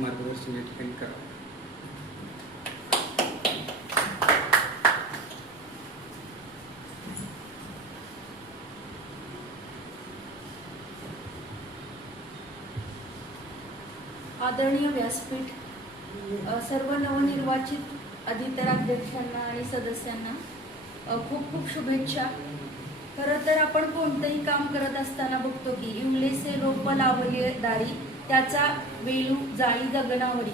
मार्गदर्शन या ठिकाणी करावं. आदरणीय व्यासपीठ, सर्व नवनिर्वाचित अधितराध्यक्षांना आणि सदस्यांना खूप खूप शुभेच्छा. खरं तर आपण कोणतंही काम करत असताना बघतो की इवलेसे रोप लावले दारी त्याचा वेलू जाळी गगनावरी.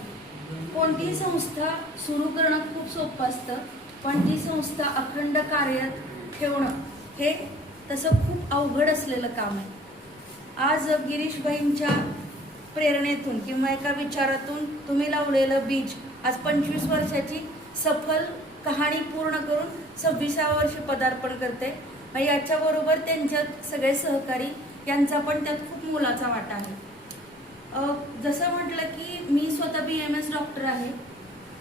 कोणतीही संस्था सुरू करणं खूप सोपं असतं, पण ती संस्था अखंड कार्यरत ठेवणं हे तसं खूप अवघड असलेलं काम आहे. आज गिरीशभाईंच्या प्रेरणेतून किंवा एका विचारातून तुम्ही लावलेलं बीज आज 25 वर्षाची सफल कहाणी पूर्ण करून 26व्या वर्षी पदार्पण करते. याच्याबरोबर त्यांच्या सगळे सहकारी यांचा पण त्यात खूप मोलाचा वाटा आहे. जसं म्हटलं की मी स्वतः BMS डॉक्टर आहे.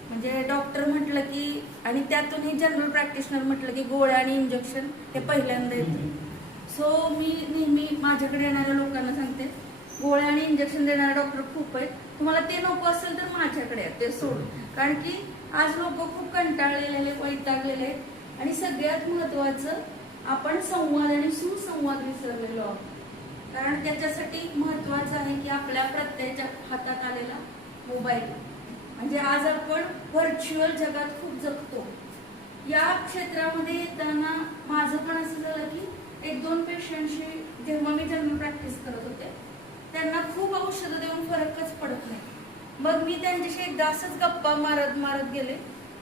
म्हणजे डॉक्टर म्हटलं की आणि त्यातूनही जनरल प्रॅक्टिशनर म्हटलं की गोळ्या आणि इंजेक्शन हे पहिल्यांदा येतं. सो मी नेहमी माझ्याकडे येणाऱ्या लोकांना सांगते, गोळ्या आणि इंजेक्शन देणारे डॉक्टर खूप आहेत, तुम्हाला ते नको असेल तर माझ्याकडे आहे, ते सोडून. कारण की आज लोक खूप कंटाळलेले वैतागलेले आहेत आणि सगळ्यात महत्वाचं आपण संवाद आणि सुसंवाद विसरलेलो आहोत. कारण त्याच्यासाठी महत्वाचं आहे की आपल्या प्रत्येकाच्या हातात आलेला मोबाईल. म्हणजे आज आपण व्हर्च्युअल जगात खूप जगतो. या क्षेत्रामध्ये येताना माझं पण असं झालं की 1-2 पेशंटशी जेव्हा मी जनरल प्रॅक्टिस करत होते त्यांना खूप औषधं देऊन फरकच पडत नाही. मग मी त्यांच्याशी एकदा असंच गप्पा मारत मारत गेले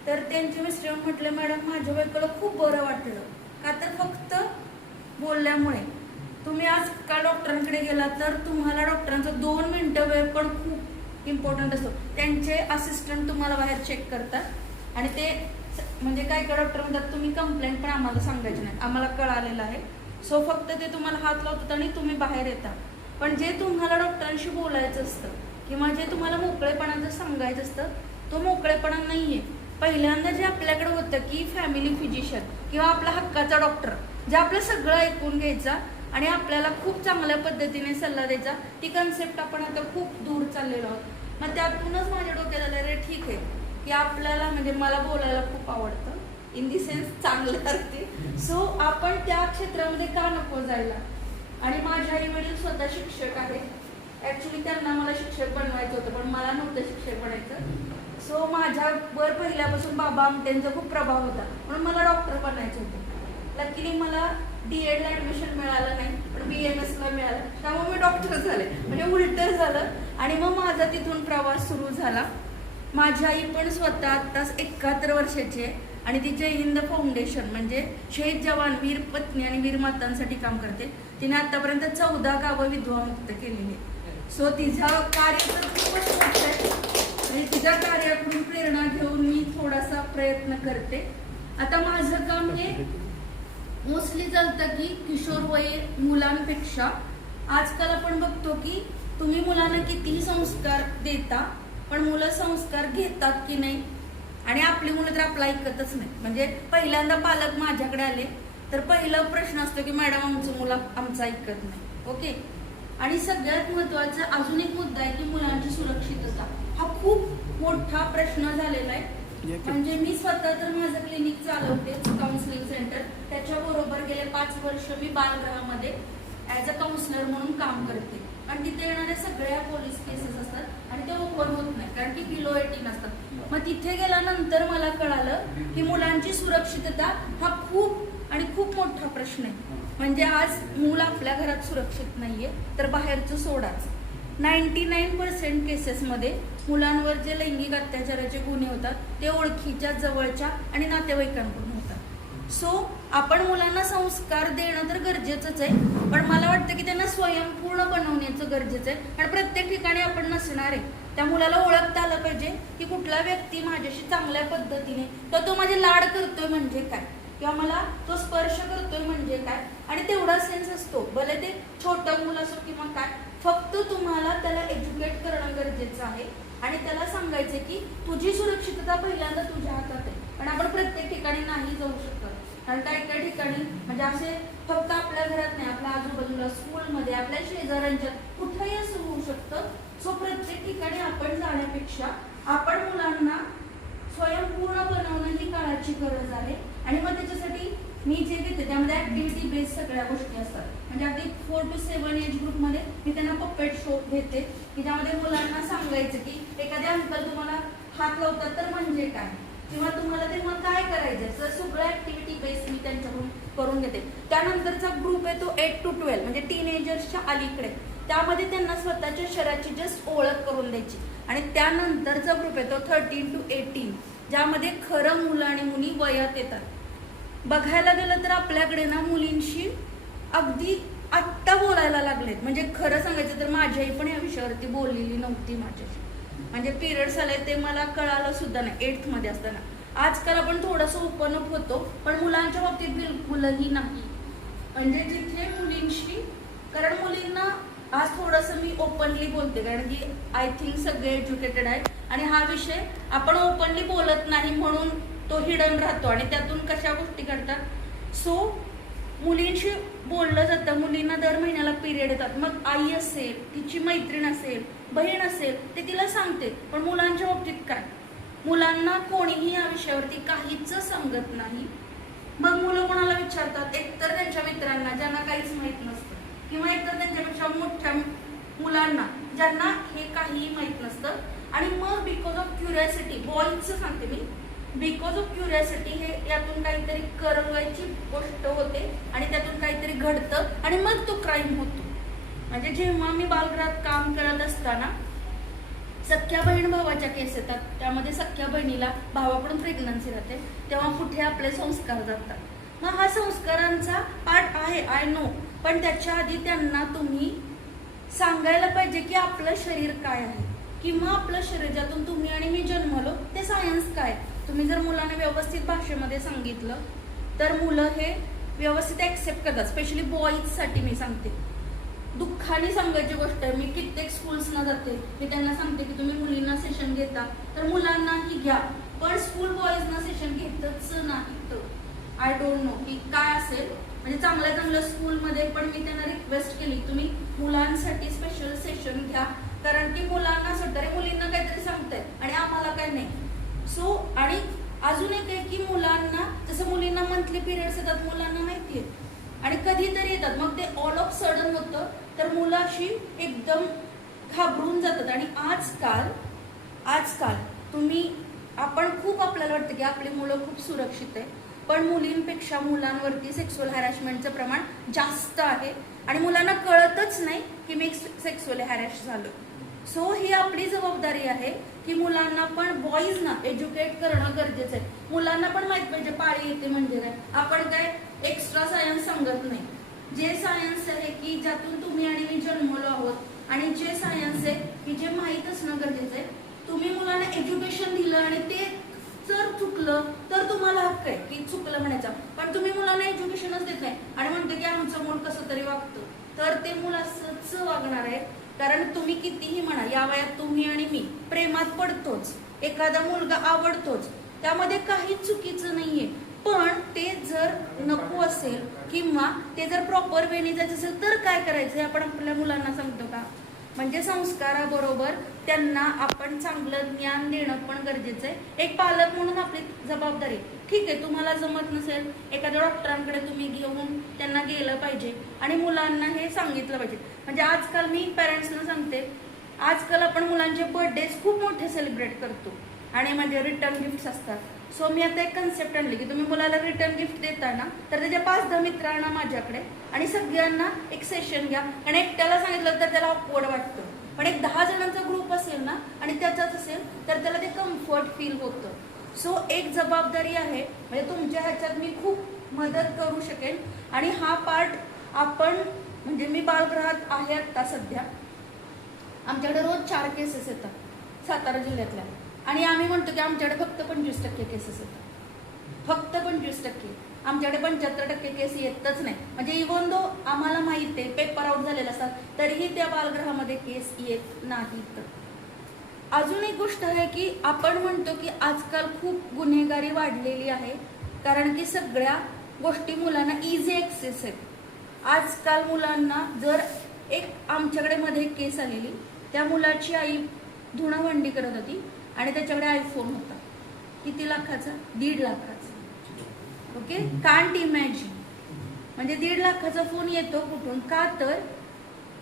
तर त्यांचे मिस्टर म्हटले, मॅडम माझ्या बायकोला खूप बरं वाटलं. का तर फक्त बोलल्यामुळे. तुम्ही आज का डॉक्टरांकडे गेला तर तुम्हाला डॉक्टरांचा 2 मिनिटं वेळ पण खूप इम्पॉर्टंट असतो. त्यांचे असिस्टंट तुम्हाला बाहेर चेक करतात आणि ते म्हणजे काय काय डॉक्टर म्हणतात तुम्ही कंप्लेंट पण आम्हाला सांगायची नाही, आम्हाला कळालेलं आहे. सो फक्त ते तुम्हाला हात लावतात आणि तुम्ही बाहेर येता. पण जे तुम्हाला डॉक्टरांशी बोलायचं असतं किंवा जे तुम्हाला मोकळेपणाचं सांगायचं असतं तो मोकळेपणा नाहीये. पहिल्यांदा जे आपल्याकडे होतं की फॅमिली फिजिशियन किंवा आपला हक्काचा डॉक्टर जे आपलं सगळं ऐकून घ्यायचा आणि आपल्याला खूप चांगल्या पद्धतीने सल्ला द्यायचा, ती कन्सेप्ट आपण आता खूप दूर चाललेलो आहोत. मग त्यातूनच माझ्या डोक्यात आलं रे ठीक आहे की आपल्याला म्हणजे मला बोलायला खूप आवडतं, इन दी सेन्स चांगलं करते. सो आपण त्या क्षेत्रामध्ये का नको जायला. आणि माझे आई वडील स्वतः शिक्षक आहेत. ऍक्च्युली त्यांना मला शिक्षक बनवायचं होतं पण मला नव्हतं शिक्षक बनायचं. सो माझ्यावर पहिल्यापासून बाबा आमट्यांचा खूप प्रभाव होता म्हणून मला डॉक्टर बनायचं होतं. लकीली मला DEDला ऍडमिशन मिळालं नाही पण BMSला मिळालं, त्यामुळे मी डॉक्टर झाले. म्हणजे उलट झालं आणि मग माझा तिथून प्रवास सुरू झाला. माझी आई पण स्वतः आत्ताच 71 वर्षाची आहे आणि ती जय हिंद फाउंडेशन म्हणजे शहीद जवान वीर पत्नी आणि वीर मातांसाठी काम करते. तिने आतापर्यंत 14 गावं विधवामुक्त केलेली. सो तिचं कार्य तर खूपच मोठं आहे आणि तिच्या कार्याकडून प्रेरणा घेऊन मी थोडासा प्रयत्न करते. आता माझं काम हे मोस्टली चालतं की किशोरवयीन मुलांपेक्षा. आजकाल आपण बघतो की तुम्ही मुलांना कितीही संस्कार देता पण मुलं संस्कार घेतात की नाही. आणि आपली मुलं तर आपलं ऐकतच नाही. म्हणजे पहिल्यांदा पालक माझ्याकडे आले तर पहिला प्रश्न असतो की मॅडम आमचं मुलं आमचं ऐकत नाही. ओके. आणि सगळ्यात महत्वाचा अजून एक मुद्दा आहे की मुलांची सुरक्षितता. हा खूप मोठा प्रश्न झालेला आहे. म्हणजे मी स्वतः तर माझं क्लिनिक चालवते, काउन्सिलिंग सेंटर. त्याच्याबरोबर गेले 5 वर्ष मी बालगृहामध्ये ऍज अ काउन्सिलर म्हणून काम करते. आणि तिथे येणाऱ्या सगळ्या पोलीस केसेस असतात आणि ते ओपन होत नाही कारण की बिलो 18 असतात. मग तिथे गेल्यानंतर मला कळालं की मुलांची सुरक्षितता हा खूप आणि खूप मोठा प्रश्न आहे. म्हणजे आज मूल आपल्या घरात सुरक्षित नाहीये तर बाहेरचं सोडाच. 99% केसेसमध्ये मुलांवर जे लैंगिक अत्याचाराचे गुन्हे होतात ते ओळखीच्या जवळच्या आणि नातेवाईकांकडून होतात. सो आपण मुलांना संस्कार देणं तर गरजेचंच आहे पण मला वाटतं की त्यांना स्वयंपूर्ण बनवण्याचं गरजेचं आहे. आणि प्रत्येक ठिकाणी आपण नसणार आहे. त्या मुलाला ओळखता आलं पाहिजे की कुठला व्यक्ती माझ्याशी चांगल्या पद्धतीने किंवा तो माझे लाड करतोय म्हणजे काय किंवा मला तो स्पर्श करतोय म्हणजे काय. आणि तेवढा सेन्स असतो भले ते छोटं मुलं असो किंवा काय. फक्त तुम्हाला त्याला एज्युकेट करणं गरजेचं आहे आणि त्याला सांगायचं की तुझी सुरक्षितता पहिल्यांदा तुझ्या हातात आहे. पण आपण प्रत्येक ठिकाणी नाही जाऊ शकत, कारण काही ठिकाणी म्हणजे असे फक्त आपल्या घरात नाही, आपल्या आजूबाजूला स्कूलमध्ये आपल्या शेजाऱ्यांच्या कुठेही असं होऊ शकतं. सो प्रत्येक ठिकाणी आपण जाण्यापेक्षा आपण मुलांना स्वयंपूर्ण बनवणं ही काळाची गरज आहे. आणि मग त्याच्यासाठी मी जे घेते त्यामध्ये ऍक्टिव्हिटी बेस्ड सगळ्या गोष्टी असतात. म्हणजे अगदी 4 to 7 एज ग्रुपमध्ये मी त्यांना पपेट शो घेते की ज्यामध्ये मुलांना सांगायचं की एखादे अंकल तुम्हाला हात लावतात तर म्हणजे काय, किंवा तुम्हाला ते मग काय करायचं, सगळं ऍक्टिव्हिटी बेस्ड मी त्यांच्याकडून करून घेते. त्यानंतरचा ग्रुप आहे तो 8 to 12 म्हणजे टीनेजर्सच्या अलीकडे, त्यामध्ये त्यांना स्वतःच्या शरीराची जस्ट ओळख करून द्यायची. आणि त्यानंतरचा ग्रुप आहे तो 13 to 18 ज्यामध्ये खरं मुलं आणि मुली वयात येतात. बघायला गेलं तर आपल्याकडे ना मुलींशी अगदी आत्ता बोलायला लागलेत. म्हणजे खरं सांगायचं तर माझी आई पण या विषयावरती बोललेली नव्हती माझ्याशी. म्हणजे पिरियड्स आले ते मला कळालं सुद्धा नाही 8th मध्ये असताना. आजकाल आपण थोडंसं ओपन अप होतो, पण मुलांच्या बाबतीत बिलकुलही नाही. म्हणजे जिथे मुलींशी, कारण मुलींना आज थोडंसं मी ओपनली बोलते कारण की आय थिंक सगळे एज्युकेटेड आहेत आणि हा विषय आपण ओपनली बोलत नाही म्हणून तो हिडन राहतो आणि त्यातून कशा गोष्टी घडतात. सो मुलींशी बोललं जातं. मुलींना दर महिन्याला पिरियड येतात, मग आई असेल, तिची मैत्रीण असेल, बहीण असेल, ते तिला सांगते. पण मुलांच्या बाबतीत काय, मुलांना कोणीही या विषयावरती काहीच सांगत नाही. मग मुलं कोणाला विचारतात, एकतर त्यांच्या मित्रांना ज्यांना काहीच माहीत नसतं, किंवा एकतर त्यांच्यापेक्षा मोठ्या मुलांना ज्यांना हे काहीही माहीत नसतं. आणि मग बिकॉज ऑफ क्युरियोसिटी, बॉईजचं सांगते मी, बिकॉज ऑफ क्युरियोसिटी हे यातून काहीतरी करवायची गोष्ट होते आणि त्यातून काहीतरी घडतं आणि मग तो क्राईम होतो. म्हणजे जेव्हा मी बालगृहात काम करत असताना सख्या बहीण भावाच्या केस येतात, त्यामध्ये सख्या बहिणीला भावाकडून प्रेग्नन्सी राहते, तेव्हा कुठे आपले संस्कार जातात. मग हा संस्कारांचा पार्ट आहे, आय नो, पण त्याच्या आधी त्यांना तुम्ही सांगायला पाहिजे की आपलं शरीर काय आहे, किंवा आपलं शरीर ज्यातून तुम्ही आणि मी जन्मलो ते सायन्स काय. तुम्ही जर मुलांना व्यवस्थित भाषेमध्ये सांगितलं तर मुलं हे व्यवस्थित ऍक्सेप्ट करतात. स्पेशली बॉईजसाठी मी सांगते, दुःखाने सांगायची गोष्ट आहे. मी कित्येक स्कूल्सना जाते, मी त्यांना सांगते की तुम्ही मुलींना सेशन घेता तर मुलांनाही घ्या, पण स्कूल बॉईजना सेशन घेतच नाही. आय डोंट नो की काय असेल. म्हणजे चांगल्या स्कूलमध्ये पण मी त्यांना रिक्वेस्ट केली तुम्ही मुलांसाठी स्पेशल सेशन घ्या, कारण की मुलांना असं वाटतं मुलींना काहीतरी सांगतायत आणि आम्हाला काय नाही. सो आणि अजून एक आहे की मुलांना, जसं मुलींना मंथली पिरियड्स येतात मुलांना माहिती आहे आणि कधीतरी येतात, मग ते ऑल ऑफ सडन होतं तर मुलं अशी एकदम घाबरून जातात. आणि आजकाल तुम्ही आपण खूप आपल्याला वाटतं की आपली मुलं खूप सुरक्षित आहे, पण मुलींपेक्षा मुलांवरती सेक्शुअल हॅरॅसमेंटचं प्रमाण जास्त आहे आणि मुलांना कळतच नाही की मी सेक्शुअली हॅरॅस झालो. सो ही आपली जबाबदारी आहे की मुलांना पण, बॉईजना एज्युकेट करणं गरजेचं आहे. मुलांना पण माहित पाहिजे पाळी येते म्हणजे काय. आपण काय एक्स्ट्रा सायन्स सांगत नाही. जे सायन्स आहे की ज्यातून तुम्ही आणि मी जन्मलो आहोत, आणि जे सायन्स आहे की जे माहीत असणं गरजेचं आहे. तुम्ही मुलांना एज्युकेशन दिलं आणि ते जर चुकलं तर तुम्हाला हक्क आहे की चुकलं म्हणायचा, पण तुम्ही मुलांना एज्युकेशनच देत नाही आणि म्हणतो की आमचं मूल कसं तरी वागतं, तर ते मूल असंच वागणार आहे. कारण तुम्ही कितीही म्हणा, या वयात तुम्ही आणि मी प्रेमात पडतोच, एखादा मुलगा आवडतोच, त्यामध्ये काहीच चुकीचं नाहीये. पण ते जर नको असेल किंवा ते जर प्रॉपर वेने जायचं असेल तर काय करायचं हे आपण आपल्या मुलांना सांगतो का. म्हणजे संस्काराबरोबर त्यांना आपण चांगलं ज्ञान देणं पण गरजेचं आहे. एक पालक म्हणून आपली जबाबदारी, ठीक आहे तुम्हाला जमत नसेल एखाद्या डॉक्टरांकडे तुम्ही घेऊन त्यांना गेलं पाहिजे आणि मुलांना हे सांगितलं पाहिजे. म्हणजे आजकाल मी पॅरेंट्सना सांगते, आजकाल आपण मुलांचे बर्थडेज खूप मोठे सेलिब्रेट करतो आणि म्हणजे रिटर्न गिफ्ट्स असतात. सो मी आता एक कन्सेप्ट आणली की तुम्ही मुलाला रिटर्न गिफ्ट देताना तर त्याच्या 5-10 मित्रांना माझ्याकडे आणि सगळ्यांना एक सेशन घ्या. आणि एकट्याला सांगितलं तर त्याला ऑकवर्ड वाटतं, पण एक 10 जणांचा ग्रुप असेल ना आणि त्याचाच असेल तर त्याला ते कम्फर्ट फील होतं. सो एक जबाबदारी आहे, म्हणजे तुमच्या ह्याच्यात मी खूप मदत करू शकेन. आणि हा पार्ट आपण, म्हणजे मी बालगृहात आहे आता सध्या, आमच्याकडे रोज 4 केसेस येतात सातारा जिल्ह्यातल्या, आणि आम्ही म्हणतो की आमच्याकडे फक्त 25% केसेस येतात, फक्त 25%. आमच्याकडे 75% केस येतच नाही. म्हणजे इव्हन दो आम्हाला माहिती आहे पेपर आउट झालेला असतात तरीही त्या बालगृहामध्ये केस येत नाहीत. अजून एक गोष्ट आहे की आपण म्हणतो की आजकाल खूप गुन्हेगारी वाढलेली आहे, कारण की सगळ्या गोष्टी मुलांना इझी ॲक्सेस आहेत. आजकाल मुलांना जर आमच्याकडे मध्ये एक केस आलेली, त्या मुलाची आई धुणंभांडी करत होती आणि त्याच्याकडे आयफोन होता. किती लाखाचा? 1.5 लाखाचा. Okay, can't imagine. म्हणजे 1.5 लाखाचा फोन येतो कुठून? का तर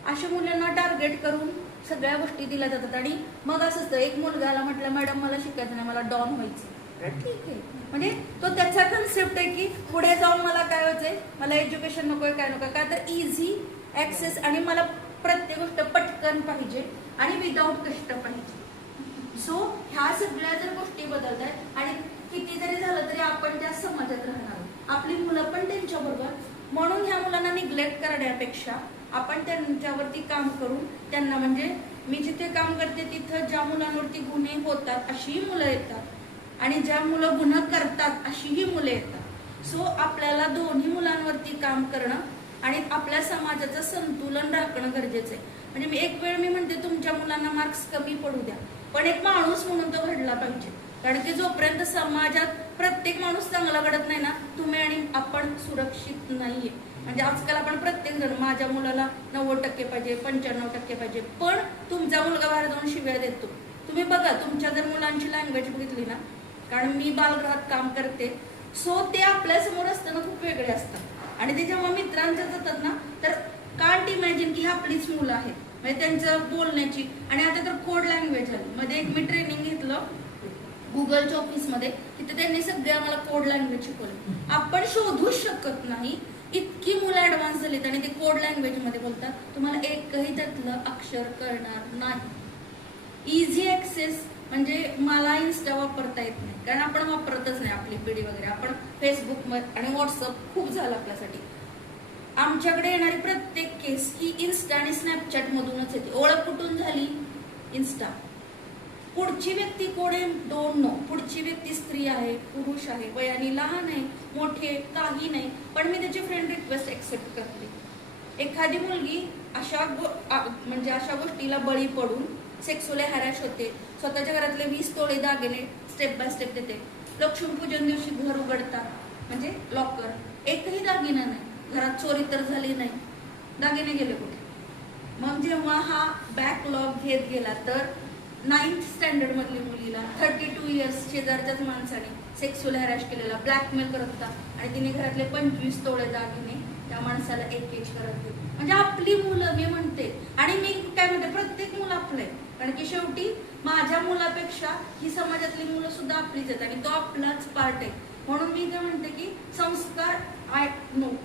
अशा मुलांना टार्गेट करून सगळ्या गोष्टी दिल्या जातात. आणि मग असंच एक मुलगाला म्हटलं, मॅडम मला शिकायचं नाही, मला डॉन व्हायचं. ठीक आहे, म्हणजे तो त्याचा कन्सेप्ट आहे की पुढे जाऊन मला काय व्हायचंय, मला एज्युकेशन नकोय, काय नको, का तर इझी ॲक्सेस आणि मला प्रत्येक गोष्ट पटकन पाहिजे आणि विदाऊट कष्ट पाहिजे. सो ह्या सगळ्या जर गोष्टी बदलत आहेत आणि किती जरी झालं तरी आपण त्या समाजात राहणार आहोत, आपली मुलं पण त्यांच्याबरोबर. म्हणून ह्या मुलांना निग्लेक्ट करण्यापेक्षा आपण त्यांच्यावरती काम करून त्यांना, म्हणजे मी जिथे काम करते तिथं ज्या मुलांवरती गुन्हे होतात अशीही मुलं येतात आणि ज्या मुलं गुन्हा करतात अशीही मुलं येतात. सो आपल्याला दोन्ही मुलांवरती काम करणं आणि आपल्या समाजाचं संतुलन राखणं गरजेचं आहे. म्हणजे मी म्हणते तुमच्या मुलांना मार्क्स कमी पडू द्या, पण एक माणूस म्हणून तो घडला पाहिजे. कारण की जोपर्यंत समाजात प्रत्येक माणूस चांगला घडत नाही ना, तुम्ही आणि आपण सुरक्षित नाहीये. म्हणजे आजकाल आपण प्रत्येक जण, माझ्या मुलाला 90% पाहिजे, 95% पाहिजे, पण तुमचा मुलगा बाहेर जाऊन शिव्या देतो. तुम्ही बघा, तुमच्या जर मुलांची लँग्वेज बघितली ना, कारण मी बालगृहात काम करते, सो ते आपल्या समोर असताना खूप वेगळे असतात. आणि ते जेव्हा मित्रांच्या जातात ना, तर कांट इमॅजिन की ही आपलीच मुलं आहेत, म्हणजे त्यांचं बोलण्याची. आणि आता तर कोड लँग्वेज आली. मध्ये एक मी ट्रेनिंग घेतलं गुगलच्या ऑफिसमध्ये, तिथे त्यांनी सगळे आम्हाला कोड लँग्वेज शिकवले. आपण शोधूच शकत नाही, इतकी मुलं ऍडव्हान्स झालीत आणि ते कोड लँग्वेज मध्ये बोलतात. तुम्हाला एकही त्यातलं अक्षर कळणार नाही. इझी ॲक्सेस म्हणजे मला इन्स्टा वापरता येत नाही, कारण आपण वापरतच नाही, आपली पिढी वगैरे. आपण फेसबुक आणि व्हॉट्सअप खूप झालं आपल्यासाठी. आमच्याकडे येणारी प्रत्येक केस ही इन्स्टा आणि स्नॅपचॅट मधूनच येते. ओळख कुठून झाली? इन्स्टा. पुढची व्यक्ती कोण आहे? Don't know. पुढची व्यक्ती स्त्री आहे, पुरुष आहे, वयाने लहान आहे, मोठे, काही नाही, पण मी त्याची फ्रेंड रिक्वेस्ट एक्सेप्ट करते. एखादी मुलगी म्हणजे अशा गोष्टीला बळी पडून सेक्सुअली हॅरॅश होते, स्वतःच्या घरातले 20 तोळे दागिने स्टेप बाय स्टेप देते. लक्ष्मीपूजन दिवशी घर उघडतात, म्हणजे लॉकर, एकही दागिना नाही, घरात चोरी तर झाली नाही, दागिने गेले कुठे? मग जेव्हा हा बॅकलॉग घेत गेला तर 9th स्टँडर्ड मधली मुलीला 32 इयर्स शेजारच्याच माणसाने सेक्सुअल हॅरॅश केलेला, ब्लॅकमेल करत होता आणि तिने घरातले 25 तोळे दागिने त्या माणसाला एक करत होते. म्हणजे आपली मुलं मी म्हणते, आणि मी काय म्हणते, प्रत्येक मुलं आपलं आहे. कारण की शेवटी माझ्या मुलापेक्षा ही समाजातली मुलं सुद्धा आपलीच आहेत आणि तो आपलाच पार्ट आहे. म्हणून मी काय म्हणते की संस्कार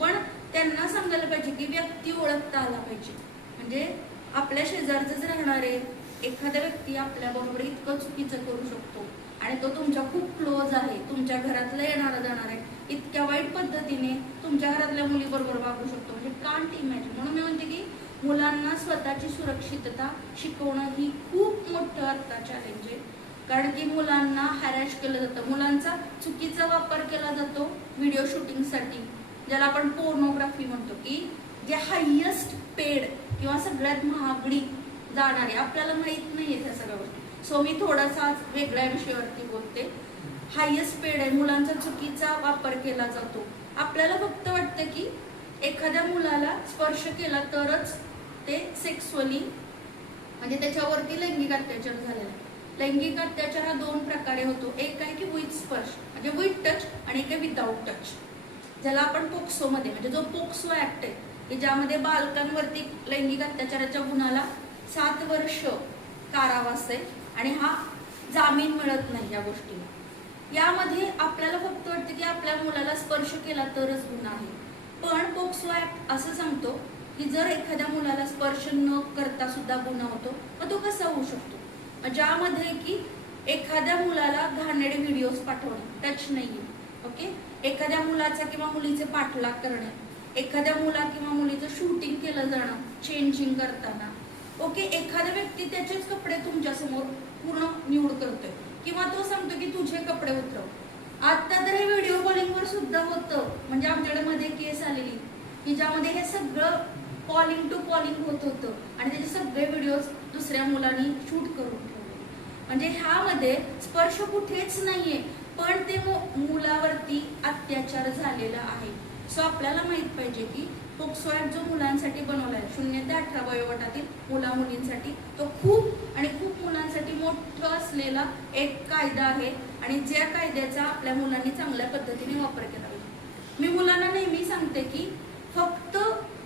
पण त्यांना सांगायला पाहिजे की व्यक्ती ओळखता आला पाहिजे. म्हणजे आपल्या शेजारचंच राहणारे एखाद्या व्यक्ती आपल्या बरोबर इतकं चुकीचं करू शकतो आणि तो तुमच्या खूप क्लोज आहे, तुमच्या घरातलं येणारा जाणार आहे, इतक्या वाईट पद्धतीने तुमच्या घरातल्या मुलीबरोबर वागू शकतो. म्हणजे कांट इमॅजिन. म्हणून मी म्हणते की मुलांना स्वतःची सुरक्षितता शिकवणं ही खूप मोठं आता चॅलेंज आहे. कारण की मुलांना हॅरॅश केलं जातं, मुलांचा चुकीचा वापर केला जातो व्हिडिओ शूटिंगसाठी, ज्याला आपण पोर्नोग्राफी म्हणतो, की जे हायेस्ट पेड किंवा सगळ्यात महागडी जाणारे, आपल्याला माहित नाहीये त्या सगळ्या गोष्टी. सो मी थोडासा वेगळ्या विषयावरती बोलते. हायेस्ट पेड आहे, मुलांचा चुकीचा वापर केला जातो. आपल्याला फक्त वाटतं की एखाद्या मुलाला स्पर्श केला तरच ते सेक्सुअली, म्हणजे त्याच्यावरती लैंगिक अत्याचार झालेला आहे. लैंगिक अत्याचार हा 2 प्रकारे होतो. एक आहे की विथ स्पर्श, म्हणजे विथ टच, आणि एक आहे विदाउट टच, ज्याला आपण पोक्सो मध्ये, म्हणजे जो पोक्सो ऍक्ट आहे की ज्यामध्ये बालकांवरती लैंगिक अत्याचाराच्या गुन्ह्याला 7 वर्ष कारावास आहे आणि हा जामीन मिळत नाही या गोष्टीला. यामध्ये आपल्याला फक्त वाटतं की आपल्या मुलाला स्पर्श केला तरच गुन्हा आहे, पण पोक्सो ऍक्ट असं सांगतो की जर एखाद्या मुलाला स्पर्श न करता सुद्धा गुन्हा होतो, मग तो कसा होऊ शकतो? ज्यामध्ये की एखाद्या मुलाला घाणेरडे व्हिडिओज पाठवणे, टच नाहीये, ओके, एखाद्या मुलाचा किंवा मुलीचे पाठलाग करणे, एखाद्या मुला किंवा मुलीचं शूटिंग केलं जाणं चेंजिंग करताना, ओके, एखादा व्यक्ती त्याचेच कपडे तुमच्या समोर पूर्ण न्यूड करतोय किंवा तो सांगतो की तुझे कपडे उतरव. आता तर हे व्हिडिओ कॉलिंगवर सुद्धा होतं. म्हणजे आमच्याकडे मध्ये केस आलेली की ज्यामध्ये हे सगळं कॉलिंग टू कॉलिंग होत होतं आणि त्याचे सगळे व्हिडिओज दुसऱ्या मुलांनी शूट करून ठेवले. म्हणजे ह्यामध्ये स्पर्श कुठेच नाहीये, पण ते मुलावरती अत्याचार झालेला आहे. सो आपल्याला माहित पाहिजे की पोक्सो ऍक्ट जो मुलांसाठी बनवला आहे 0 ते 18 वयोगटातील मुला मुलींसाठी, तो खूप आणि खूप मुलांसाठी मोठा असलेला एक कायदा आहे आणि ज्या कायद्याचा आपल्या मुलांनी चांगल्या पद्धतीने वापर केला पाहिजे. मी मुलांना नेहमी सांगते की फक्त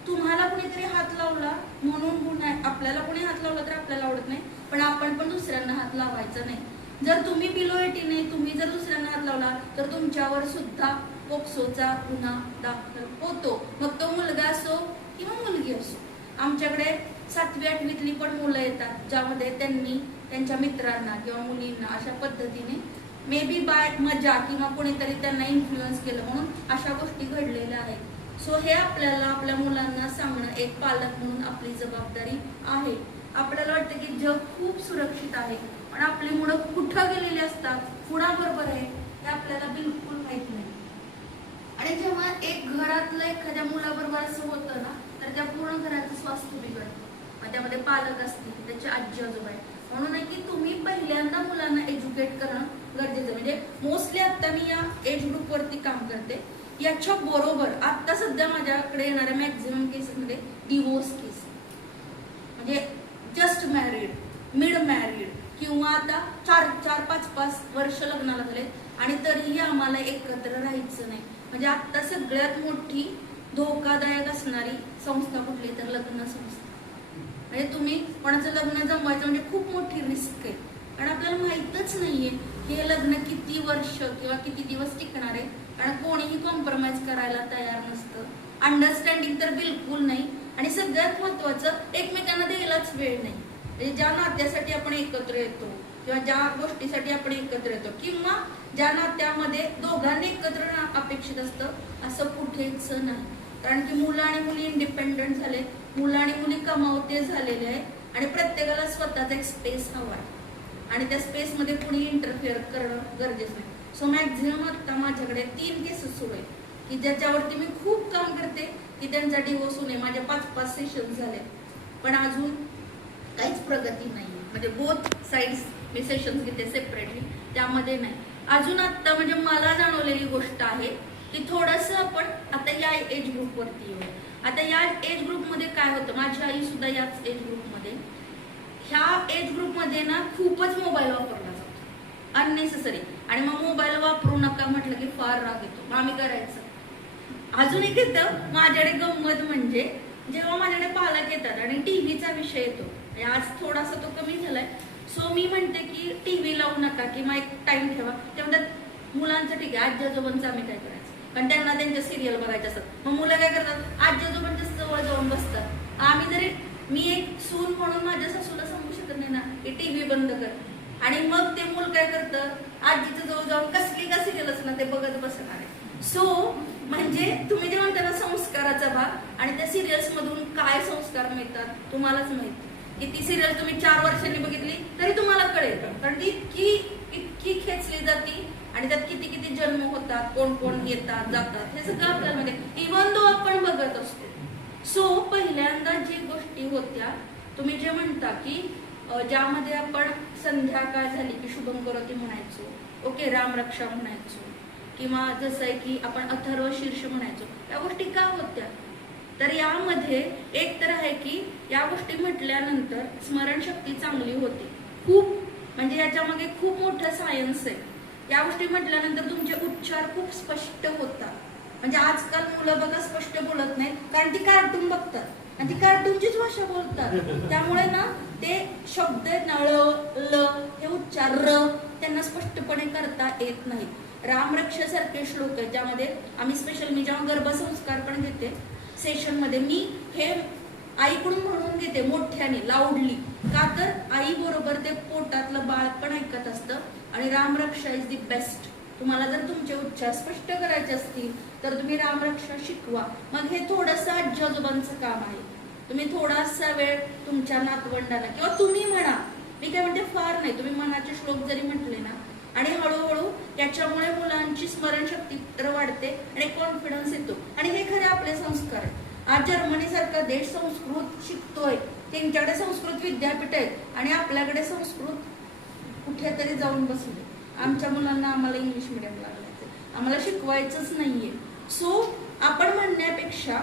तुम्हाला कुणीतरी हात लावला म्हणून गुन्हा, आपल्याला कोणी हात लावला तर आपल्याला आवडत नाही, पण आपण पण दुसऱ्यांना हात लावायचा नाही. जर तुम्ही बिलो 18 नाही, तुम्ही जर दुसऱ्यांना हात लावला तर तुमच्यावर सुद्धा पोक्सोचा गुन्हा दाखल होतो, मग तो मुलगा असो किंवा मुलगी असो. आमच्याकडे 7वी 8वीतली पण मुलं येतात ज्यामध्ये त्यांनी त्यांच्या मित्रांना किंवा मुलींना अशा पद्धतीने मे बी बाय मजा किंवा कोणीतरी त्यांना इन्फ्लुएन्स केलं म्हणून अशा गोष्टी घडलेल्या आहेत. सो हे आपल्याला आपल्या मुलांना सांगणं एक पालक म्हणून आपली जबाबदारी आहे. आपल्याला वाटतं की जग खूप सुरक्षित आहे, पण आपली मुलं कुठं गेलेली असतात, कुणाबरोबर आहे हे आपल्याला बिलकुल माहित नाही. आणि जेव्हा एक घरातलं एखाद्या मुलाबरोबर असं होतं ना, तर त्या पूर्ण घराचं स्वास्थ्य बिघडतं. मग त्यामध्ये पालक असतील, त्याचे आजी आजोबा आहेत. म्हणून आहे की तुम्ही पहिल्यांदा मुलांना एज्युकेट करणं गरजेचं. म्हणजे मोस्टली आता मी या एज ग्रुप वरती काम करते. याच्या बरोबर आता सध्या माझ्याकडे येणाऱ्या मॅक्झिमम केसेसमध्ये डिवोर्स केस, म्हणजे जस्ट मॅरिड, मिड मॅरिड किंवा आता 4-5 वर्ष लग्नाला झाले आणि तरीही आम्हाला एकत्र राहायचं नाही. म्हणजे आता सगळ्यात मोठी धोकादायक असणारी संस्था कुठली तर लग्न संस्था. म्हणजे तुम्ही कोणाचं लग्न जमवायचं म्हणजे खूप मोठी रिस्क आहे, आणि आपल्याला माहीतच नाहीये की हे लग्न किती वर्ष किंवा किती दिवस टिकणार आहे. आणि कोणीही कॉम्प्रोमाइज करायला तयार नसतं, अंडरस्टँडिंग तर बिलकुल नाही, आणि सगळ्यात महत्वाचं एकमेकांना द्यायलाच वेळ नाही. म्हणजे ज्या नात्यासाठी आपण एकत्र येतो किंवा ज्या गोष्टीसाठी आपण एकत्र येतो किंवा ज्या नात्यामध्ये दोघांनी एकत्र अपेक्षित असतं असं कुठेच नाही. कारण की मुलं आणि मुली इंडिपेंडंट झाले, मुलं आणि मुली कमावते झालेले आहे, आणि प्रत्येकाला स्वतःचा एक स्पेस हवा आहे, आणि त्या स्पेसमध्ये कुणी इंटरफिअर करणं गरजेचं नाही. सो मॅक्झिमम आता माझ्याकडे 3 केसेस सुरू आहे की ज्याच्यावरती मी खूप काम करते की त्यांचा डिवोर्स होणे. माझे 5 सेशन झाले, पण अजून काहीच प्रगती नाही. म्हणजे बोथ साइड्स मी सेशन्स घेते सेपरेटली, त्यामध्ये नाही अजून. आता म्हणजे मला जाणवलेली गोष्ट आहे की थोडंसं आपण आता या एज ग्रुपवरती येऊ. आता या एज ग्रुपमध्ये काय होतं, माझी आई सुद्धा याच एज ग्रुपमध्ये, ह्या एज ग्रुपमध्ये ना खूपच मोबाईल वापरला जातो अननेसेसरी. आणि मग मोबाईल वापरू नका म्हटलं की फार राग येतो. मग आम्ही करायचं. अजून एक येतं माझ्याकडे गंमत, म्हणजे जेव्हा माझ्याकडे पालक येतात आणि टीव्हीचा विषय येतो, आज थोडासा तो कमी झालाय. सो मी म्हणते की टीव्ही लावू नका किंवा एक टाइम ठेवा. ते म्हणतात मुलांचं ठीक आहे, आजी आजोबांचं आम्ही काय करायचं, कारण त्यांना त्यांच्या सिरियल बघायचे असतात. मग मुलं काय करतात, आजी आजोबांच्या जवळ जाऊन बसतात. आम्ही जरी, मी एक सून म्हणून माझ्या सासूला सांगू शकत नाही ना की टीव्ही बंद कर, आणि मग ते मूल काय करतं, आजीच्या जवळ जाऊन कसली का सिरियलच ना ते बघत बसणार आहे. सो म्हणजे तुम्ही जे म्हणता ना संस्काराचा भाग, आणि त्या सिरियल्स मधून काय संस्कार मिळतात तुम्हालाच माहिती. की ती सिरियल तुम्ही 4 वर्षांनी बघितली तरी तुम्हाला कळेल, कारण ती इतकी खेचली जाती आणि त्यात किती किती जन्म होतात, कोण कोण येतात जातात, हे सगळं आपल्याला म्हणजे इव्हन दो आपण बघत असतो. सो पहिल्यांदा जी गोष्टी होत्या, तुम्ही जे म्हणता की ज्यामध्ये आपण संध्याकाळ झाली की शुभम करोती म्हणायचो, ओके, रामरक्षा म्हणायचो, किंवा जसं आहे की आपण अथर्व शीर्ष म्हणायचो, या गोष्टी का होत्या, तर यामध्ये एक तर आहे की या गोष्टी म्हटल्यानंतर स्मरणशक्ती चांगली होते खूप, म्हणजे याच्यामागे खूप मोठं सायन्स आहे. या गोष्टी म्हटल्यानंतर तुमचे उच्चार खूप स्पष्ट होतात. म्हणजे आजकाल मुलं बघा स्पष्ट बोलत नाही, कारण ती कार्टून बघतात आणि ती कार्टूनचीच भाषा बोलतात. त्यामुळे ना ते शब्द ल हे उच्चार त्यांना स्पष्टपणे करता येत नाही. रामरक्षासारखे श्लोक आहेत ज्यामध्ये आम्ही स्पेशल, मी जेव्हा गर्भसंस्कार पण घेते सेशन मध्ये, मी हे आईकडून म्हणून घेते मोठ्याने लाऊडली, का तर आई बरोबर ते पोटातलं बाळ पण ऐकत असतं. आणि रामरक्षा इज दी बेस्ट. तुम्हाला जर तुमचे उच्चार स्पष्ट करायचे असतील तर तुम्ही रामरक्षा शिकवा. मग हे थोडंसं आजी आजोबांचं काम आहे. तुम्ही थोडासा वेळ तुमच्या नातवंडाला किंवा तुम्ही म्हणा, मी काय म्हणते फार नाही, तुम्ही मनाचे श्लोक जरी म्हटले ना, आणि हळूहळू याच्यामुळे मुलांची स्मरणशक्ती तर वाढते आणि कॉन्फिडन्स येतो. आणि हे खरे आपले संस्कार आहेत. आज जर्मनी सारखा देश संस्कृत शिकतोय, त्यांच्याकडे संस्कृत विद्यापीठ आहेत आणि आपल्याकडे संस्कृत कुठेतरी जाऊन बसले. आमच्या मुलांना आम्हाला इंग्लिश मिडियमला घालायचं, आम्हाला शिकवायचंच नाहीये. सो आपण म्हणण्यापेक्षा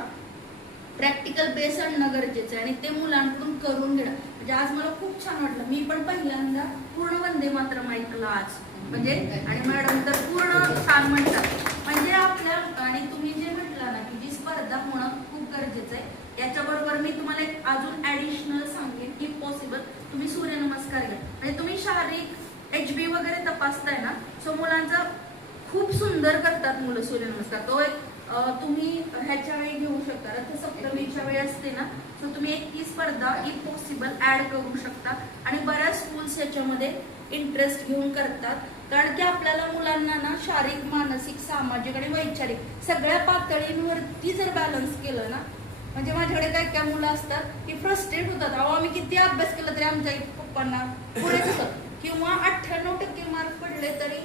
प्रॅक्टिकल बेस आणणं गरजेचं आहे आणि ते मुलांकडून करून घेणं. म्हणजे आज मला खूप छान वाटलं. मी पण पहिल्यांदा पूर्ण वंदे मातरम ऐकलं आज, म्हणजे आणि मॅडम तर पूर्ण छान म्हणतात. म्हणजे आपल्या आणि तुम्ही जे म्हटलं ना की जी स्पर्धा होणं खूप गरजेचं आहे. याच्याबरोबर मी तुम्हाला एक अजून ऍडिशनल सांगेन की पॉसिबल तुम्ही सूर्यनमस्कार घ्या. म्हणजे तुम्ही शारीरिक HB वगैरे तपासताय ना, सो मुलांचा खूप सुंदर करतात मुलं सूर्यनमस्कार. तो एक तुम्ही ह्याच्या वेळी घेऊ शकता, रथसप्तमीच्या वेळी असते ना, सो तुम्ही एक ती स्पर्धा इफ पॉसिबल ऍड करू शकता. आणि बऱ्याच स्कूल्स याच्यामध्ये इंटरेस्ट घेऊन करतात, कारण की आपल्याला मुलांना ना शारीरिक, मानसिक, सामाजिक आणि वैचारिक सगळ्या पातळींवरती जर बॅलन्स केलं ना, म्हणजे माझ्याकडे काय काय मुलं असतात की फ्रस्ट्रेट होतात, अहो आम्ही किती अभ्यास केला तरी आमच्या पप्पांना पुढेच होतं, किंवा 98% मार्क पडले तरी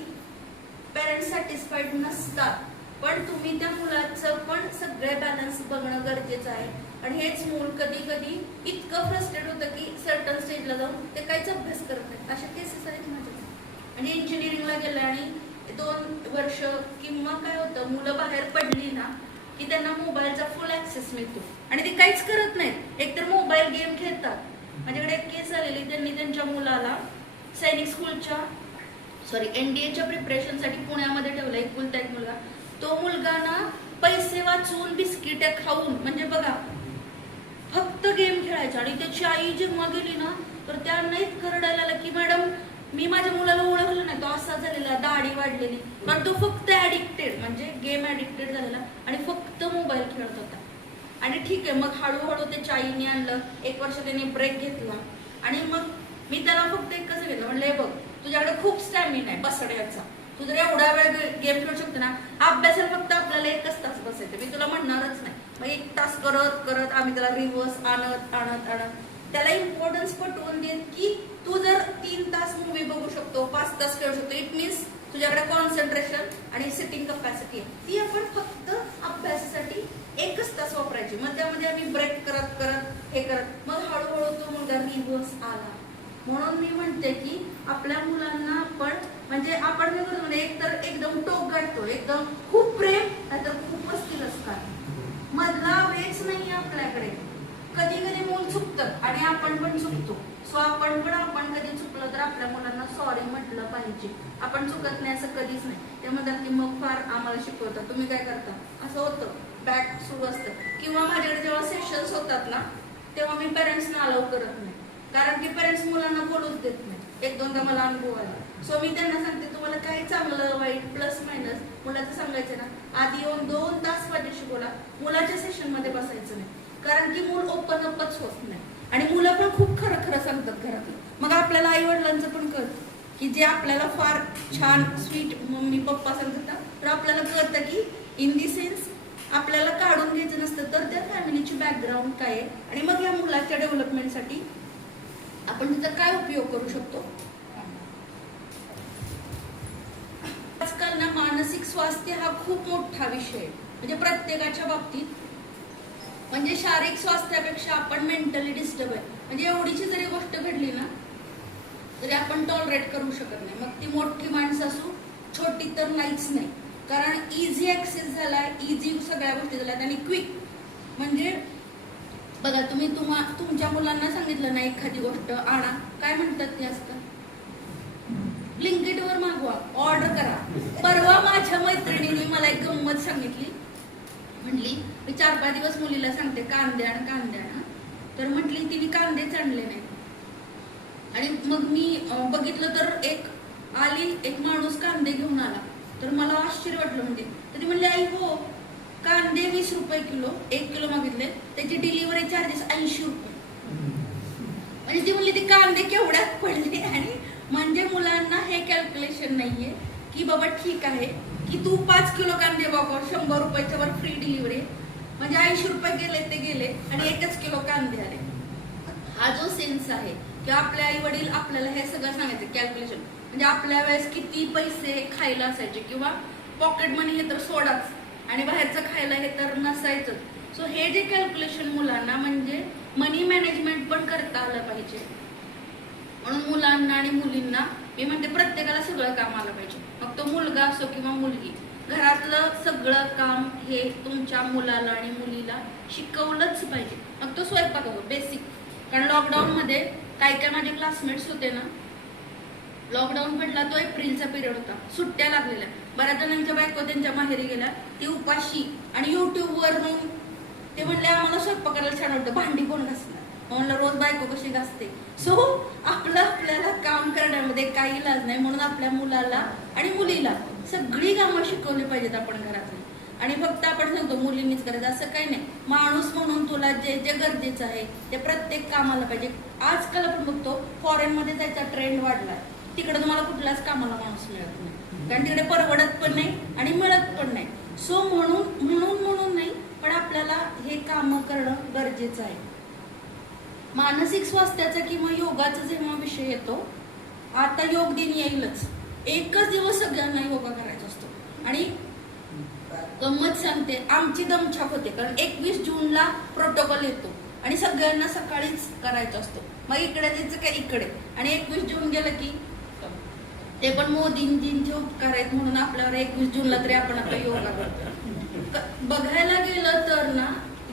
पेरेंट्स सॅटिस्फाईड नसतात. पण तुम्ही त्या मुलाचं पण सगळे बॅलन्स बघणं गरजेचं आहे. आणि हेच मूल कधी कधी इतकं फ्रस्ट्रेट होतं की सर्टन स्टेजला जाऊन ते काहीच अभ्यास करत नाहीत. अशा केसेस आहेत माझ्याकडे. म्हणजे इंजिनिअरिंगला गेलं आणि 2 वर्ष किंवा काय होतं, मुलं बाहेर पडली ना की त्यांना मोबाईलचा फुल ऍक्सेस मिळतो आणि ते काहीच करत नाहीत, एकतर मोबाईल गेम खेळतात. माझ्याकडे एक केस आलेली, त्यांनी त्यांच्या मुलाला सैनिक स्कूलच्या NDAच्या प्रिपरेशनसाठी पुण्यामध्ये ठेवलं. एकुलता एक मुलगा, तो मुलगा ना पैसे वाचून बिस्किट खाऊन, म्हणजे बघा फक्त गेम खेळायचा. आणि त्याची आई जेव्हा गेली ना तर त्यांना इतकं रडायला आलं की मॅडम मी माझ्या मुलाला ओळखलं नाही, तो असा झालेला, दाढी वाढलेली, पण तो फक्त ऍडिक्टेड, म्हणजे गेम ऍडिक्टेड झालेला आणि फक्त मोबाईल खेळत होता. आणि ठीक आहे, मग हळूहळू त्याच्या आईने आणलं, 1 वर्ष त्याने ब्रेक घेतला. आणि मग मी त्याला फक्त एक कसं घेतलं, म्हणलं बघ तुझ्याकडे खूप स्टॅमिना आहे बसड्याचा, तू जर एवढा वेळ गेम खेळू शकतो ना, अभ्यासाला फक्त आपल्याला 1च तास बसायचं, मी तुला म्हणणारच नाही. मग 1 तास करत करत आम्ही त्याला रिव्हर्स आणत आणत आणत त्याला इम्पॉर्टन्स पटवून देत की तू जर 3 तास मूवी बघू शकतो, 5 तास खेळू शकतो, इट मीन्स तुझ्याकडे कॉन्सन्ट्रेशन आणि सिटिंग कपॅसिटी आहे, ती आपण फक्त अभ्यासासाठी 1च तास वापरायची. मग त्यामध्ये आम्ही ब्रेक करत करत हे करत मग हळूहळू तो मुलगा रिव्हर्स आला. म्हणून मी म्हणते की आपल्या मुलांना आपण म्हणजे आपण काय करतो, म्हणजे एकतर एकदम टोक गाठतो, एकदम खूप प्रेम, नाहीतर खूपच तिरस्कार, मधला वेच नाही आपल्याकडे. कधी कधी मूल चुकतं आणि आपण पण चुकतो. सो आपण कधी चुकलं तर आपल्या मुलांना सॉरी म्हटलं पाहिजे. आपण चुकत नाही असं कधीच नाही. ते म्हणतात की मग फार आम्हाला शिकवतात, तुम्ही काय करता, असं होतं, बॅक सुरू असतं. किंवा माझ्याकडे जेव्हा सेशन्स होतात ना तेव्हा मी पेरेंट्सना अलाउ करत नाही, कारण की पेरेंट्स मुलांना बोलूच देत नाही. 1-2दा मला अनुभव आला. सो मी त्यांना सांगते तुम्हाला काही चांगलं वाईट प्लस मायनस मुलाचं सांगायचं ना, आधी येऊन 2 तास माझ्याशी बोला, मुलाच्या सेशन मध्ये बसायचं नाही, कारण की मूल ओपन अपच होत नाही. आणि मुलं पण खूप खरं खरं सांगतात घरातलं. मग आपल्याला आई वडिलांचं पण कळतं की जे आपल्याला फार छान स्वीट मम्मी पप्पा सांगतात तर आपल्याला कळतं की इन दी सेन्स आपल्याला काढून घ्यायचं नसतं, तर त्या फॅमिलीची बॅकग्राऊंड काय आहे आणि मग या मुलाच्या डेव्हलपमेंटसाठी आपण तिचा काय उपयोग करू शकतो. आजकाल ना मानसिक स्वास्थ्य हा खूप मोठा विषय आहे, म्हणजे प्रत्येकाच्या बाबतीत. म्हणजे शारीरिक स्वास्थ्यापेक्षा आपण मेंटली डिस्टर्ब आहे. म्हणजे एवढीची जरी गोष्ट घडली ना तरी आपण टॉलरेट करू शकत नाही, मग ती मोठी माणसं असू छोटी तर नाहीच नाही. कारण इझी ऍक्सेस झालाय, इझी सगळ्या गोष्टी झाल्यात आणि क्विक. म्हणजे बघा तुम्ही तुमच्या मुलांना सांगितलं ना एखादी गोष्ट आणा, काय म्हणतात ते असतं, ब्लिंकिटवर मागवा, ऑर्डर करा. परवा माझ्या मैत्रिणीने मला एक गंमत सांगितली, म्हटली मी 4-5 दिवस मुलीला सांगते कांदे आण कांदे आण, तर म्हटली तिने कांदेच आणले नाही. आणि मग मी बघितलं तर एक माणूस कांदे घेऊन आला, तर मला आश्चर्य वाटलं. म्हणजे तर ती म्हणली आई हो कांदे 20 रुपये किलो, 1 किलो मागितले, त्याची डिलिव्हरी चार्जेस 80 रुपये. म्हणजे ती म्हणली ते कांदे केवढ्यात पडले. आणि म्हणजे मुलांना हे कॅल्क्युलेशन नाहीये की बाबा ठीक आहे की तू 5 किलो कांदे बाबा 100 रुपयाच्या वर फ्री डिलिव्हरी, म्हणजे 80 रुपये गेले ते गेले आणि 1च किलो कांदे आले. हा जो सेन्स आहे की आपले आई वडील आपल्याला हे सगळं सांगायचं कॅल्क्युलेशन. म्हणजे आपल्या वेळेस किती पैसे खायला असायचे, किंवा पॉकेट मनी हे तर सोडाच आणि बाहेरचं खायला हे तर नसायचं. सो हे जे कॅल्क्युलेशन मुलांना म्हणजे मनी मॅनेजमेंट पण करता आलं पाहिजे. म्हणून मुलांना आणि मुलींना मी म्हणते प्रत्येकाला सगळं काम आलं पाहिजे, मग तो मुलगा असो किंवा मुलगी. घरातलं सगळं काम हे तुमच्या मुलाला आणि मुलीला शिकवलंच पाहिजे. मग तो स्वयंपाक असो बेसिक. कारण लॉकडाऊनमध्ये काय माझे क्लासमेट्स होते ना, लॉकडाऊन पडला तो एप्रिलचा पिरियड होता, सुट्ट्या लागलेल्या. बऱ्याच जणांच्या बायको त्यांच्या माहेरी गेल्या, ती उपाशी. आणि युट्यूबवरून ते म्हणले आम्हाला स्वयंपाक करायला छान वाटतं, भांडी कोण घासणार. म्हणलं रोज बायको कशी घासते. सो आपल्याला काम करण्यामध्ये काही इलाज नाही, म्हणून आपल्या मुलाला आणि मुलीला सगळी कामं शिकवली पाहिजेत आपण घरातली. आणि फक्त आपण सांगतो मुलींनीच करायचं असं काही नाही. माणूस म्हणून तुला जे जे गरजेचं आहे ते प्रत्येक कामाला पाहिजे. आजकाल आपण बघतो फॉरेनमध्ये त्याचा ट्रेंड वाढलाय, तिकडे तुम्हाला कुठल्याच कामाला माणूस मिळत नाही, कारण तिकडे परवडत पण नाही आणि मिळत पण नाही. सो म्हणून नाही, पण आपल्याला हे काम करणं गरजेचं आहे. मानसिक स्वास्थ्याचा किंवा योगाचा जेव्हा विषय येतो, आता योग दिन येईलच, एकच दिवस सगळ्यांना योगा करायचा असतो. आणि गंमत सांगते, आमची दमछाक होते, कारण 21 जूनला प्रोटोकॉल येतो आणि सगळ्यांना सकाळीच करायचा असतो. मग इकडे जायचं काय इकडे, आणि 21 जून गेलं की ते पण मोदींचे उपकार आहेत म्हणून आपल्यावर 21 जूनला तरी आपण आता योगा करतो. बघायला गेलं तर ना,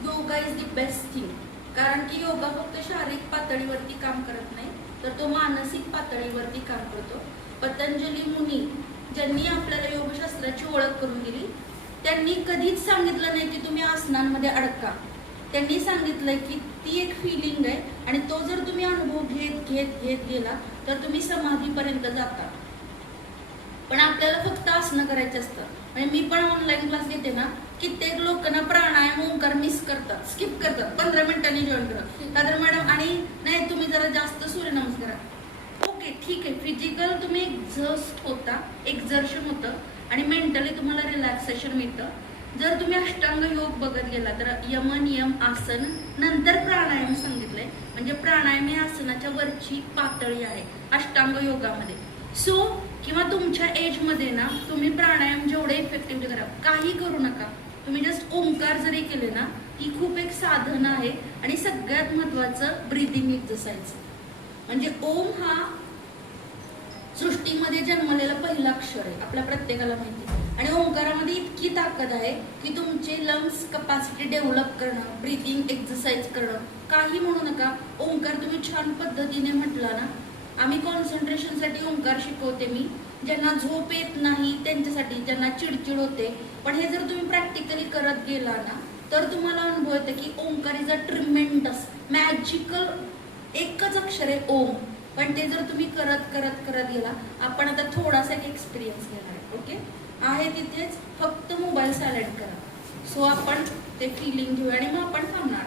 yoga is the best thing. कारण की योगा फक्त शारीरिक पातळीवरती काम करत नाही, तर तो मानसिक पातळीवरती काम करतो. पतंजली मुनी ज्यांनी आपल्याला योगशास्त्राची ओळख करून दिली, त्यांनी कधीच सांगितलं नाही की तुम्ही आसनांमध्ये अडका. त्यांनी सांगितलंय की ती एक फिलिंग आहे, आणि तो जर तुम्ही अनुभव घेत घेत घेत गेला तर तुम्ही समाधीपर्यंत जाता. पण आपल्याला फक्त आसनं करायचं असतं. म्हणजे मी पण ऑनलाईन क्लास घेते ना, कित्येक लोकांना प्राणायाम ओंकार मिस करतात, स्किप करतात, 15 मिनिटांनी जॉईन करतात. का तर मॅडम, आणि नाही तुम्ही जरा जास्त सूर्यनमस्कार. ओके ठीक आहे, फिजिकल तुम्ही एक्झॉस्ट होता, एक्झर्शन होतं, आणि मेंटली तुम्हाला रिलॅक्सेशन मिळतं. जर तुम्ही अष्टांग योग बघत गेला तर यम नियम आसन नंतर प्राणायाम सांगितलंय. म्हणजे प्राणायाम हे आसनाच्या वरची पातळी आहे अष्टांग योगामध्ये. सो किंवा तुमच्या एजमध्ये ना, तुम्ही प्राणायाम जेवढे इफेक्टिव्हली करा, काही करू नका. तुम्ही जस्ट ओंकार जरी केले ना, ही खूप एक साधन आहे. आणि सगळ्यात महत्वाचं ब्रीदिंग एक्सरसाइज. म्हणजे ओम हा सृष्टीमध्ये जन्मलेला पहिला अक्षर आहे, आपल्या प्रत्येकाला माहिती आहे. आणि ओंकारामध्ये इतकी ताकद आहे की तुमचे लंग्स कपॅसिटी डेव्हलप करणं, ब्रीदिंग एक्सरसाइज करणं, काही म्हणू नका. ओंकार तुम्ही छान पद्धतीने म्हटला ना, आम्ही कॉन्सन्ट्रेशनसाठी ओंकार शिकवते मी. ज्यांना झोप येत नाही त्यांच्यासाठी, ज्यांना चिडचिड होते. पण हे जर तुम्ही प्रॅक्टिकली करत गेला ना, तर तुम्हाला अनुभव येतो की Omkar is a tremendous magical एकच अक्षर आहे ओम. पण ते जर तुम्ही करत करत करत गेला, आपण आता थोडासा एक एक्सपिरियन्स घेणार आहे. ओके, आहे तिथेच, फक्त मोबाईल सायलेंट करा. सो आपण ते फिलिंग घेऊया आणि मग आपण थांबणार.